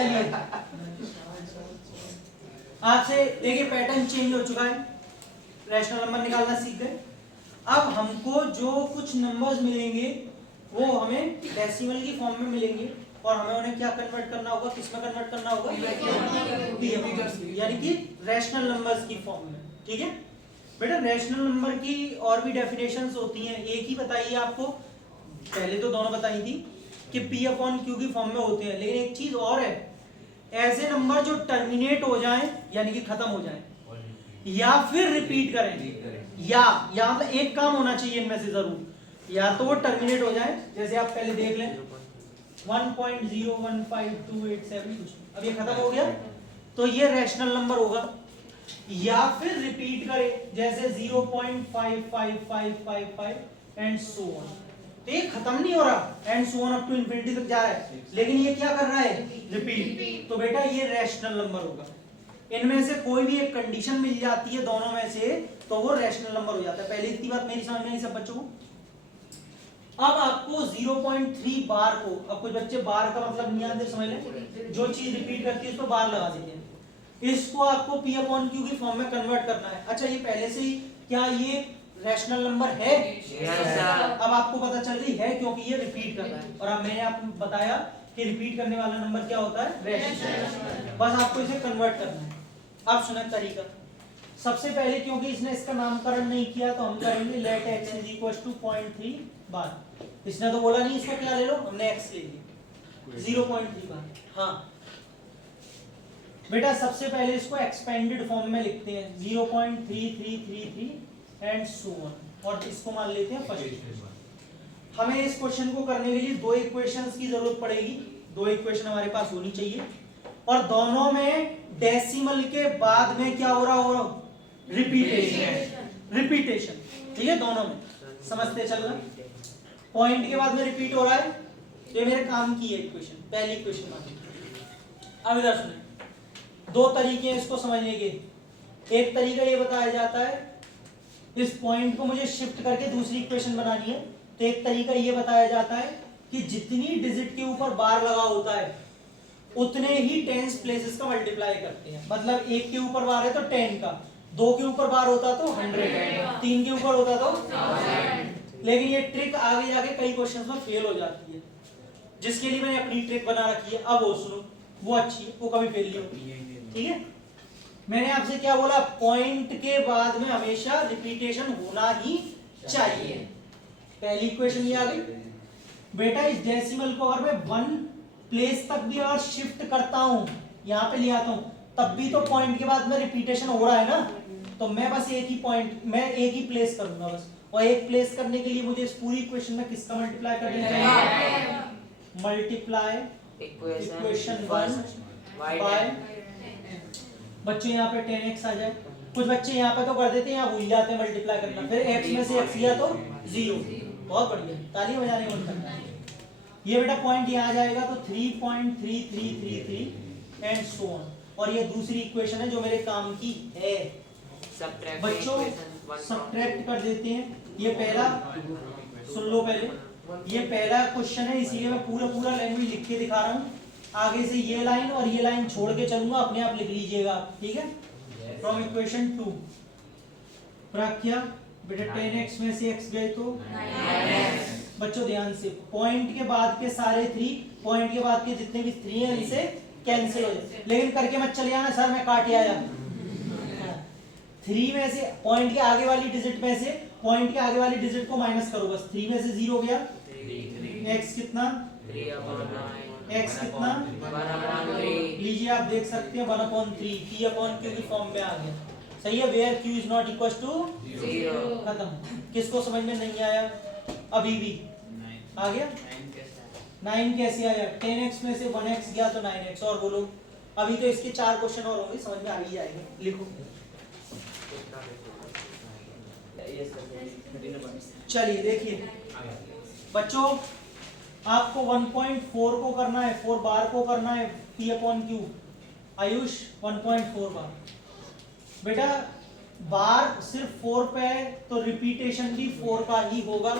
चलिए आपसे देखिए पैटर्न चेंज हो चुका है, रैशनल नंबर निकालना सीख गए। अब हमको जो कुछ नंबर्स मिलेंगे वो हमें डेसिमल की फॉर्म में मिलेंगे और हमें उन्हें क्या कन्वर्ट करना होगा, किस में कन्वर्ट करना होगा, यानी कि रैशनल नंबर्स की फॉर्म में। ठीक है बेटा, रैशनल नंबर की और भी डेफिनेशंस होती हैं, एक ही बताइए आपको, पहले तो दोनों बताई थी कि P अपॉन Q की फॉर्म में होते हैं, लेकिन एक चीज और है, ऐसे नंबर जो टर्मिनेट हो जाएं यानी कि खत्म हो जाएं या फिर रिपीट करें, या मतलब एक काम होना चाहिए इनमें से जरूर, या तो वो टर्मिनेट हो जाए, जैसे आप पहले देख लें 1.015287 कुछ, अब ये खत्म हो गया तो ये रैशनल नंबर होगा, या फिर रिपीट करे जैसे 0.55555 एंड सो ऑन, तो ये खत्म नहीं हो रहा and so on up to infinity तक जा रहा है, लेकिन ये क्या कर रहा है, रिपीट, तो बेटा ये रैशनल नंबर होगा। इनमें से कोई भी एक कंडीशन मिल जाती है दोनों में से तो वो रैशनल नंबर हो जाता है। पहले इतनी बात मेरी समझ में आई सब बच्चों को। अब आपको 0.3 बार को, अब कुछ बच्चे बार का मतलब नहीं आते, समझ लें जो चीज रिपीट करती है उसको बार लगा देते हैं, इसको आपको P अपॉन Q की फॉर्म में कन्वर्ट करना है। अच्छा ये पहले से ही क्या ये रैशनल नंबर है? अब आपको पता चल रही है क्योंकि ये रिपीट कर रहा है, और अब मैंने आपको बताया कि रिपीट करने वाला नंबर क्या होता है, रैशनल। बस आपको इसे कन्वर्ट करना है। अब सुना तरीका, सबसे पहले क्योंकि इसने इसका नामकरण नहीं किया तो हम करेंगे let x is equal to 0.3 bar. इसने तो बोला नहीं इसको क्या ले लो, हमने x ले लिया 0.3 बार। हाँ बेटा सबसे पहले इसको एक्सपेंडेड फॉर्म में लिखते हैं 0.3333 एंड सो ऑन, और इसको मान लेते हैं फर्स्ट। हमें इस क्वेश्चन को करने के लिए दो इक्वेशंस की जरूरत पड़ेगी, दो इक्वेशन हमारे पास होनी चाहिए, और दोनों में डेसिमल के बाद में क्या हो रहा होगा, रिपीटेशन। ठीक है, दोनों में समझते चल रहा, पॉइंट के बाद में रिपीट हो रहा है, ये मेरे काम की है इक्वेशन, पहली इक्वेशन। अब इधर सुनिए, दो तरीके हैं इसको समझने के। एक तरीका ये बताया जाता है इस पॉइंट को मुझे शिफ्ट करके दूसरी इक्वेशन बनानी है, तो एक तरीका ये बताया जाता है कि जितनी डिजिट के ऊपर बार लगा होता है उतने ही टेंस प्लेसेस का मल्टीप्लाई करते हैं। मतलब एक के ऊपर बार है तो 10 का, दो के ऊपर बार होता तो 100, तीन के ऊपर होता तो 1000। लेकिन ये ट्रिक आगे जाके कई क्वेश्चंस में फेल हो जाती है, जिसके लिए मैंने अपनी ट्रिक बना रखी है। अब वो सुनो, वो अच्छी है, वो कभी फेल नहीं होती। ठीक है, मैंने आपसे क्या बोला, पॉइंट के बाद में हमेशा रिपीटेशन होना ही चाहिए। पहली इक्वेशन ये आ गई बेटा, इस डेसिमल को अगर मैं 1 प्लेस तक भी अगर शिफ्ट करता हूं, यहां पे ले आता हूं, तब भी तो पॉइंट के बाद में रिपीटेशन हो रहा है ना, तो मैं बस एक ही पॉइंट, मैं एक ही प्लेस करूंगा बस, और एक प्लेस करने के लिए मुझे इस पूरी इक्वेशन में किसका मल्टीप्लाई कर देना चाहिए, मल्टीप्लाई इक्वेशन 1 बाय, बच्चों यहाँ पे 10x आ जाए। कुछ बच्चे यहाँ पे तो कर देते हैं, यहाँ भूल जाते हैं मल्टीप्लाई करना, फिर x में से x गया तो 0। बहुत बढ़िया, तालियां बजाने का मन करता है। ये बेटा पॉइंट यहाँ आ जाएगा तो 3.3333 एंड सो ऑन, और ये दूसरी इक्वेशन है जो मेरे काम की है। बच्चों सब्ट्रैक्ट कर देते हैं, ये पहला सुन लो, पहले ये पहला क्वेश्चन है इसीलिए मैं पूरा लैंग्वेज लिख के दिखा रहा हूँ। आगे से ये लाइन और ये लाइन छोड़ के चलूंगा, अपने आप लिख लीजिएगा, ठीक है। फ्रॉम इक्वेशन 2 क्या बेटा 10x में से x गए तो 9x। बच्चों ध्यान से, पॉइंट के बाद के सारे 3, पॉइंट के बाद के जितने भी 3 हैं इनसे कैंसिल हो जाए, लेकिन करके मत चले आना सर मैं काट आया। 3 में से पॉइंट के आगे वाली डिजिट में से, पॉइंट के आगे वाली डिजिट को माइनस करो बस, 3 में से 0 गया, x कितना, x कितना, 1/3 लीजिए, आप देख सकते हैं 1/3 P अपॉन Q की फॉर्म में आ गया। सही है, where Q is not equal to 0। खत्म। किसको समझ में नहीं आया अभी भी? आ गया 9 कैसे आया, 10x में से 1x गया तो 9x। और बोलो, अभी तो इसके 4 क्वेश्चन और होंगे, समझ में आ ही जाएगा। लिखो, चलिए देखिए बच्चों, आपको 1.4 को करना है, 4 बार को करना है P अपॉन Q। आयुष 1.4 बार, बेटा बार सिर्फ 4 पे है तो रिपीटेशन भी 4 का ही होगा,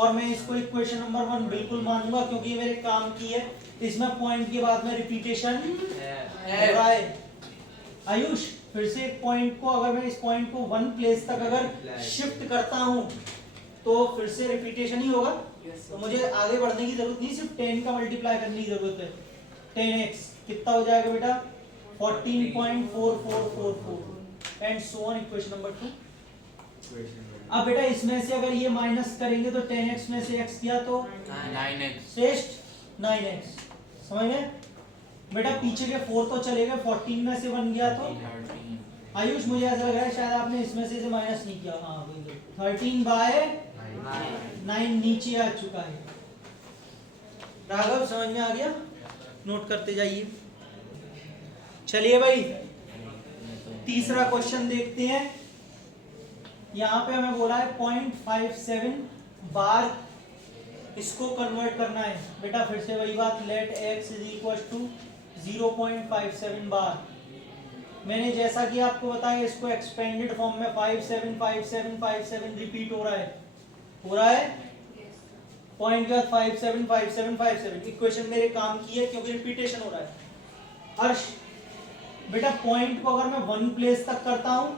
और मैं इसको इक्वेशन नंबर 1 बिल्कुल मानूंगा क्योंकि ये मेरे काम की है। इसमें पॉइंट के बाद में रिपीटेशन हो रहा है। आयुष फिर से एक पॉइंट को, अगर मैं इस पॉइंट को 1 प्लेस तक अगर शिफ्ट करता हूं तो फिर से रिपीटेशन ही होगा। तो मुझे आगे बढ़ने की जरूरत नहीं, सिर्फ 10 का मल्टीप्लाई करने की जरूरत है। 10x कितना हो जाएगा बेटा? 14.4444 and so on. Equation number 2। अब बेटा इसमें से अगर ये माइनस करेंगे तो 10x में से x किया तो 9x, श्रेष्ठ 9x। समझ में बेटा? पीछे के 4 तो चले गए, 14 में से 1 गया तो आयुष मुझे ऐसा लग रहा है शायद आपने इसमें से माइनस नहीं किया। हाँ 13/9 नीचे आ चुका है। राघव समझ में आ गया? नोट करते जाइए। चलिए भाई तीसरा क्वेश्चन देखते हैं। यहाँ पे हमें बोला है 0.57 बार इसको कन्वर्ट करना है। बेटा फिर से वही बात, let x is equal to 0.57 bar. मैंने जैसा कि आपको बताया इसको एक्सपेंडेड फॉर्म में 575757 रिपीट हो रहा है पॉइंट के बाद 575757। इक्वेशन मेरे काम की है क्योंकि रिपीटेशन हो रहा है। हर्ष बेटा पॉइंट को अगर मैं 1 प्लेस तक करता हूं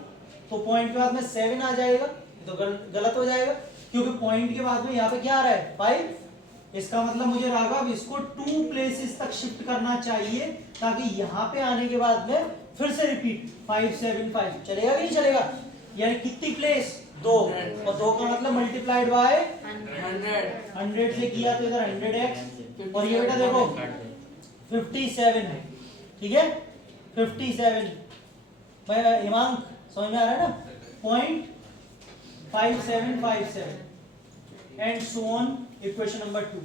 तो पॉइंट के बाद में 7 आ जाएगा, तो गलत हो जाएगा क्योंकि पॉइंट के बाद में यहाँ पे क्या आ रहा है 5। इसका मतलब मुझे राघव इसको 2 प्लेसेस तक शिफ्ट करना चाहिए ताकि यहाँ पे आने के बाद में फिर से रिपीट 575। चलेगा कि नहीं चलेगा? यानी कितनी प्लेस? 2, और 2 का मतलब मल्टीप्लाइड बाय 100 से किया तो इधर 100x, और ये बेटा देखो 57 है। ठीक है 57 भाई हिमांक समझ में आ रहा है ना? 0.5757 and so on. Equation number 2।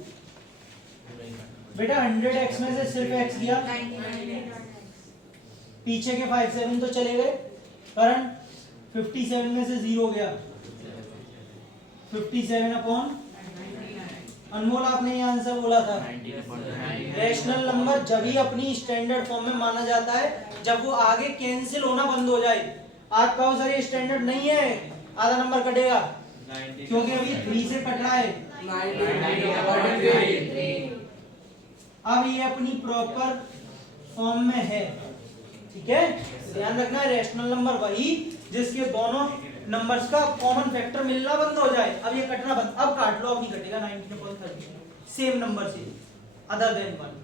बेटा 100x में से सिर्फ x गया, पीछे के 57 तो चले गए, कारण 57 में से 0 गया। 57 अपॉन अनमोल आपने ये आंसर बोला था। रैशनल नंबर जब ही अपनी स्टैंडर्ड फॉर्म में माना जाता है जब वो आगे कैंसिल होना बंद हो जाए। आप कहो सर ये स्टैंडर्ड नहीं है, आधा नंबर कटेगा क्योंकि अभी 3 से कट रहा है। अब ये अपनी प्रॉपर फॉर्म में है। ठीक है ध्यान रखना है, रैशनल नंबर वही जिसके दोनों नंबर्स का कॉमन फैक्टर मिलना बंद हो जाए। अब ये कटना बंद, अब काट लो, अब नहीं कटेगा 19.30 सेम नंबर से अदर देन 1।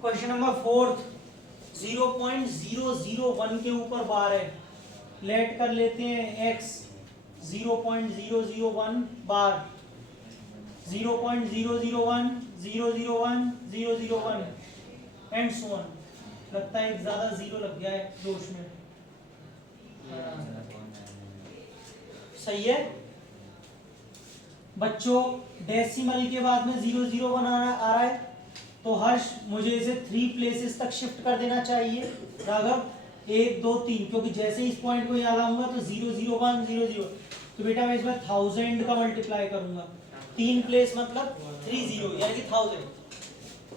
क्वेश्चन नंबर 4 0.001 के ऊपर बार है। लेट कर लेते हैं x 0.001 bar 0.001 001 001 and so on. लगता है एक ज्यादा जीरो लग गया है जोश में। सही है बच्चों, डेसिमल के बाद में 001 आ रहा है तो हर्ष मुझे इसे 3 प्लेसेस तक शिफ्ट कर देना चाहिए। राघव 1 2 3, क्योंकि जैसे इस पॉइंट को यहाँ लाऊंगा तो 001 00, तो बेटा मैं इसमें 1000 का मल्टीप्लाई करूंगा। 3 प्लेस मतलब 30 यानी कि 1000।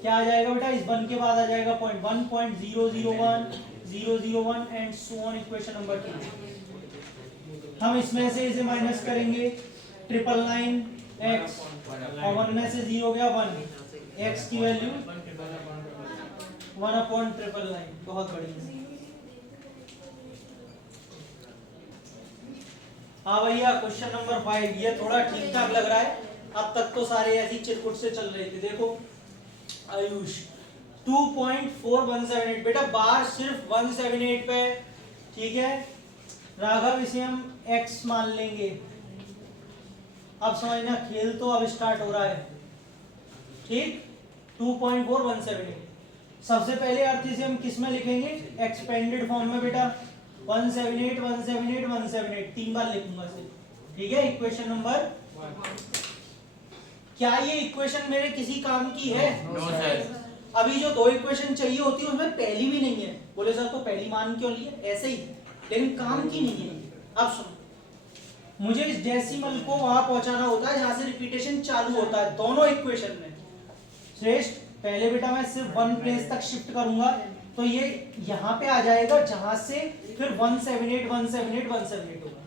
क्या आ जाएगा बेटा? इस 1 के बाद आ जाएगा point 1.001 001 and so on. Equation number 2। हम इसमें से इसे माइनस करेंगे 999x और 1 में से 0 गया 1, x की वैल्यू 1/999। बहुत बढ़िया। हाँ भैया क्वेश्चन नंबर 5 ये थोड़ा ठीक ठाक लग रहा है। अब तक तो सारे ऐसी चिरकुट से चल रहे थे। देखो आयुष 2.4178 बेटा बार सिर्फ 178 पे। ठीक है राघव इसे हम x मान लेंगे। अब समझना खेल तो अब स्टार्ट हो रहा है। ठीक 2.4178 सबसे पहले अर्थ इसे हम किस में लिखेंगे? एक्सपेंडेड फॉर्म में बेटा 178 178 178 3 बार लिखूंगा इसे। ठीक है इक्वेशन नंबर 1। क्या ये इक्वेशन मेरे किसी काम की है? No sir. अभी जो 2 इक्वेशन चाहिए होती है उसमें पहली भी नहीं है। बोले सर तो पहली मान क्यों ली है? ऐसे ही, लेकिन काम की नहीं है। अब सुनो, मुझे इस डेसिमल को वहां पहुंचाना होता है जहां से रिपीटेशन चालू होता है दोनों इक्वेशन में। श्रेष्ठ पहले बेटा मैं सिर्फ 1 प्लेस तक शिफ्ट करूंगा तो ये यहाँ पे आ जाएगा जहां से फिर 178 178 178 होगा।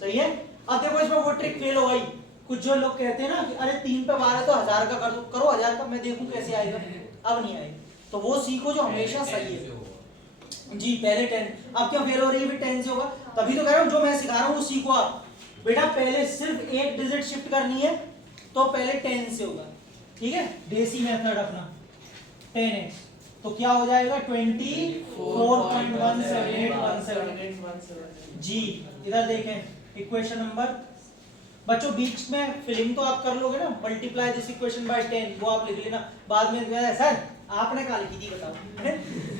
सही है। अब देखो इसमें वो ट्रिक फेल हो गई। कुछ जो लोग कहते हैं ना कि अरे 3 पे 12 तो 1000 का कर दो, करो 1000 का, मैं देखूं कैसे आएगा। अब नहीं आएगा। तो वो सीखो जो हमेशा सही है जी। पहले 10, अब क्या फेल हो रही है 10 से होगा, तभी तो कह रहा हूं जो मैं सिखा रहा हूं वो सीखो आप। बेटा पहले सिर्फ एक डिजिट शिफ्ट करनी है तो पहले 10 से होगा, ठीक है। देसी मेथड अपना 10x तो क्या हो जाएगा 24.17817 जी। इधर देखें इक्वेशन नंबर, बच्चों बीच में फिलिंग तो आप कर लोगे ना, मल्टीप्लाई दिस इक्वेशन बाय 10 वो आप लिख लेना। बाद में सर आपने कहा लिखी थी बताओ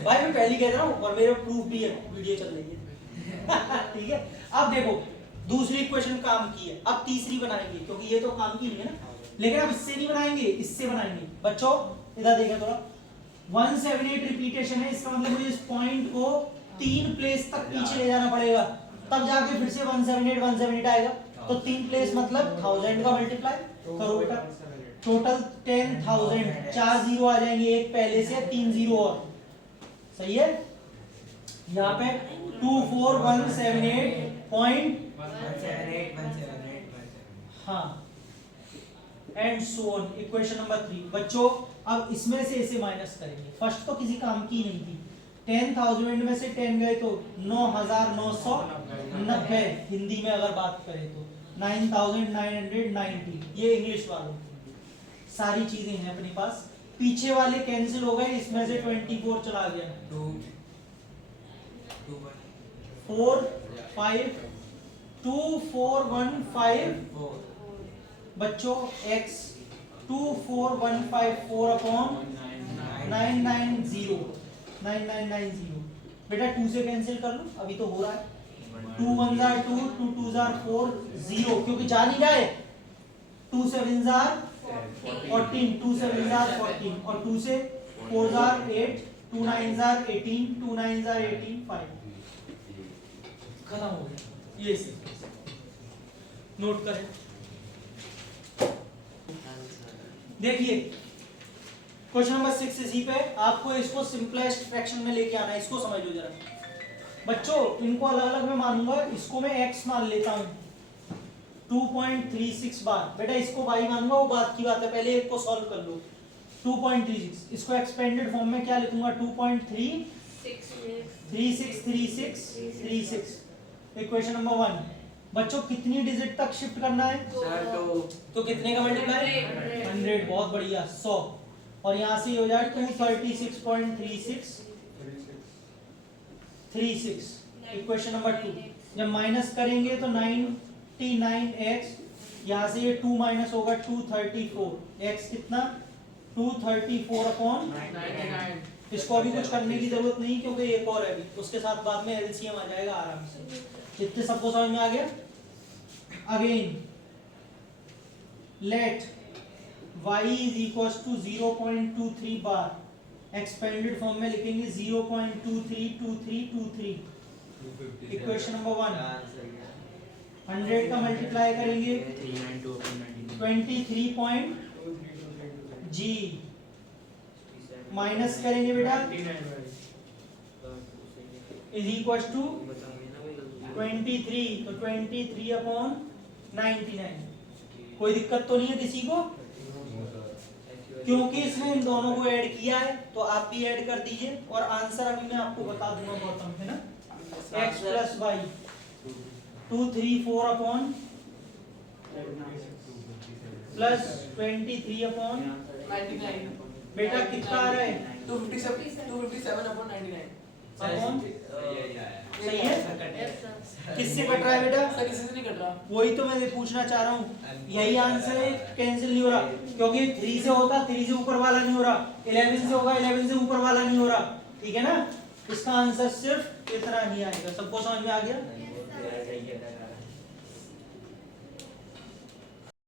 भाई, मैं पहले कह रहा हूं और मेरे प्रूफ भी है, वीडियो चल रही है ठीक है। अब देखो दूसरी इक्वेशन काम की है, अब तीसरी बनाएंगे क्योंकि ये तो काम की नहीं है ना, लेकिन अब इससे नहीं बनाएंगे, इससे बनाएंगे। बच्चों इधर देखें थोड़ा, 178 रिपीटेशन है, इसका मतलब मुझे इस पॉइंट को 3 प्लेस तक पीछे ले जाना पड़ेगा, तब जाके फिर से 178 आएगा। तो 3 प्लेस मतलब 1000 का मल्टीप्लाई करो बेटा, टोटल 10,000, 4 जीरो आ जाएंगे, एक पहले से 3 जीरो और। सही है। यहाँ पे 24178.178 हाँ and so on. Equation number 3 बच्चों अब इसमें से इसे माइनस करेंगे। फर्स्ट तो किसी काम की नहीं थी, 10,000 में से 10 गए तो 9,990, हिंदी में अगर बात करें तो 9,990, ये इंग्लिश वालों सारी चीजें हैं अपने पास। पीछे वाले कैंसिल हो गए, इसमें से 24 चला गया, 4 5 2415 बच्चों x 24154 अपॉन 9990 बेटा 2 से कैंसिल कर लो, अभी तो हो रहा है। 2 1 जार 2, 2 2 जार 4, 0 क्योंकि जा नहीं रहा है। 2 7 जार 14, 2 7 जार 14 और 2 से 4 जार 8, 2 9 जार 18, 2 9 जार 18 5 खत्म हो गया। ये से नोट करें। देखिए क्वेश्चन नंबर 6 इसी पे, आपको इसको सिंपलेस्ट फ्रैक्शन में लेके आना है, इसको समझ लो जरा बच्चों। इनको अलग अलग में मानूंगा, इसको मैं x मान लेता हूं 2.36 बार, बेटा इसको y मानूंगा, वो बात की बात है, पहले एक को सॉल्व कर लो। 2.36 इसको एक्सपेंडेड फॉर्म में क्या लिखूंगा 2.3663636 इक्वेशन नंबर 1। बच्चों कितनी डिजिट तक शिफ्ट करना है तो कितने का मल्टीप्लाई 100, बहुत बढ़िया 100, और यहां से हो जाए 236.36 इक्वेशन नंबर 2। जब माइनस करेंगे तो 99x, यहां से ये 2 माइनस होगा 234, x कितना 234 अपॉन 99। इसको अभी कुछ करने की जरूरत नहीं क्योंकि एक और है अभी, उसके साथ बाद में एलसीएम आ जाएगा आराम से। इतने सबको समझ में आ गया। Again let y is equals to 0.23 bar, expanded form में लिखेंगे 0.232323 इक्वेशन नंबर 1। 100 का मल्टीप्लाई करेंगे 23 जी, माइनस करेंगे बेटा इज इक्वल टू 23, तो 23 अपॉन 99। कोई दिक्कत तो नहीं है किसी को, क्योंकि इसमें इन दोनों को ऐड किया है तो आप भी ऐड कर दीजिए, और आंसर अभी मैं आपको बता दूंगा गौतम, है ना। x plus y 234 upon plus 23 upon 99, बेटा कितना आ रहा है 257 अपॉन 99 अपॉन, सही है। किससे कट रहा है बेटा, किसी से नहीं कट रहा, वही तो मैं पूछना चाह रहा हूँ। यही आंसर है, कैंसिल नहीं हो रहा क्योंकि 3 से होता 3 से ऊपर वाला नहीं हो रहा, 11 से होगा 11 से ऊपर वाला नहीं हो रहा, ठीक है ना। इसका आंसर सिर्फ इतना ही आएगा। सबको समझ में आ गया।